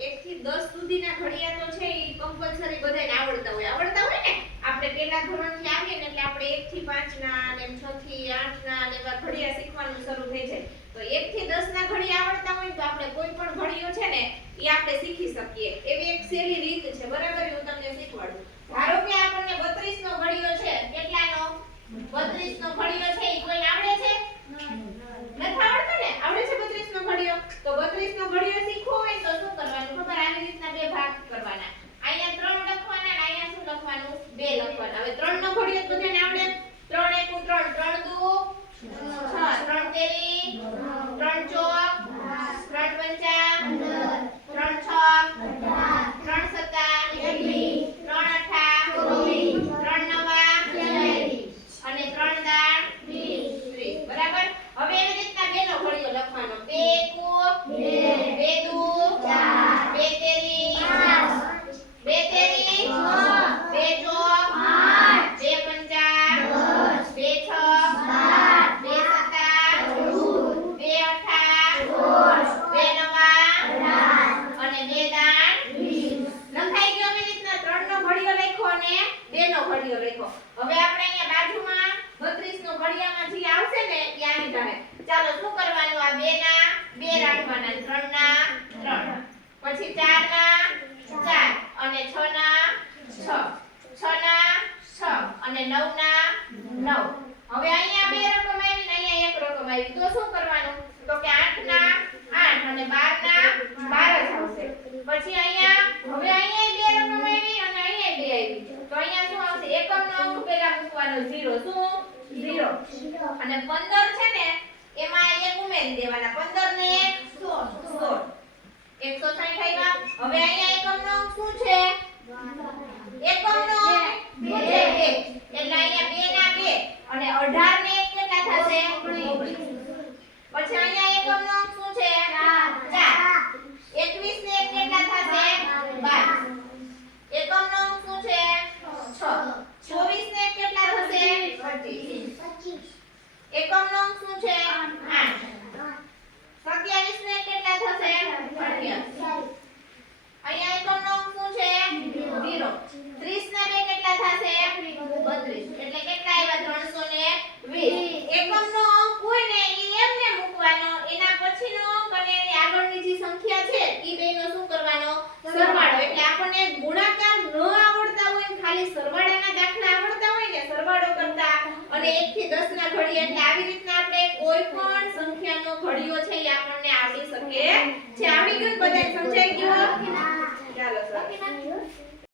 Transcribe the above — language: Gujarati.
1 થી 10 સુધીના ઘડિયા તો છે ઈ કમ્પલસરી બધાને આવડતા હોય ને આપણે પહેલા ધોરણથી આવીએ ને એટલે આપણે 1 થી 5 ના અને 6 થી 8 ના અને એવા ઘડિયા શીખવાનું શરૂ થઈ જાય તો 1 થી 10 ના ઘડિયા આવડતા હોય તો આપણે કોઈ પણ ઘડિયો છે ને ઈ આપણે શીખી શકીએ એવી એક સહેલી રીત છે બરાબર હું તમને શીખવાડું ધારો કે આપણને 32 નો ઘડિયો છે કેટલાનો 32 નો ઘડિયો છે ઈ કોઈ આવડે છે નથી આવડતો ને આવડે છે 32 નો ઘડિયો તો 32 નો ઘડિયો શીખવો હોય તો શું કરવાનું ખબર આવી રીતના બે ભાગ કરવાના અહીંયા 3 લખવાના અને અહીંયા શું લખવાનું 2 લખવાના હવે 3 નો ઘડિયો બધાને આવડે 3 1 3 3 2 6 3 તેરી 3 ચોક 3 પંચા 3 છ 3 સત્તા 21 3 અઠા 24 3 નવા 27 અને 3 દાળ 20 બરાબર હવે એવી રીતના બેનો ઘડિયો લખવાનો 2 કો 2 દુ 4 2 તેરી 5 2 તેરી 6 2 ચોક 8 2 પંચા 10 2 છ 12 2 સત્તા 2 અઠા 2 નવા 18 અને 2 દાળ 20 લખાઈ ગયો આવી રીતના 3 નો ઘડિયો લખ્યો અને 2 નો ઘડિયો લખ્યો હવે આપણે અહીંયા બાજુમાં 32 નો ઘડિયામાં જે આવશે ને એ આવી જાય ચાલો શું કરવાનું આ 2 ના 2 રાખવાના 3 ના 3 પછી 4 ના 4 અને 6 ના 6 6 ના 6 અને 9 ના 9 હવે અહીંયા બે રકમ આવી ને અહીંયા એક રકમ આવી તો શું કરવાનું તો કે 8 ના 8 અને 12 ના 12 જ આવશે પછી અહીંયા હવે અહીંયા બે રકમ આવી અને અહીંયા બે આવી તો અહીંયા શું આવશે એકમનો અંક પહેલા મૂકવાનો 0 શું 0 અને 15 છે ને એમાં એક ઉમેરી દેવાના 15 ને 100 160 આવ્યા હવે અહીંયા એકમનો અંક શું છે એકમનો અંક 2 એટલે અહીંયા 2 ના 2 અને 18 ને 1 કેટલા થશે 19 પછી અહીંયા એકમનો અંક શું છે 4 21 ને 1 કેટલા થશે 12 એકમનો અંક શું છે 6 24 ને 1 કેટલા થશે 25 એકમનો અંક શું છે 8 27 ને 1 કેટલા થશે 28 અહીંયા એકમનો અંક શું છે 0 30 ના 2 કેટલા થશે 32 એટલે કેટલા આવ્યા 320 એકમનો અંક હોય ને ઈ એમને મૂકવાનો એના પછીનો અંક અને એની આગળની જે સંખ્યા છે ઈ બેનો શું કરવાનો સરવાળો એટલે આપણને ગુણાકાર ન આવડતા હોય ખાલી સરવાળાના દાખલા આવડતા હોય ને સરવાળો કરતા અને 1 થી 10 ના ઘડિયા એટલે આવી રીતના આપણે કોઈ પણ સંખ્યાનો ઘડિયો છે ઈ આપણને આવડી શકે છે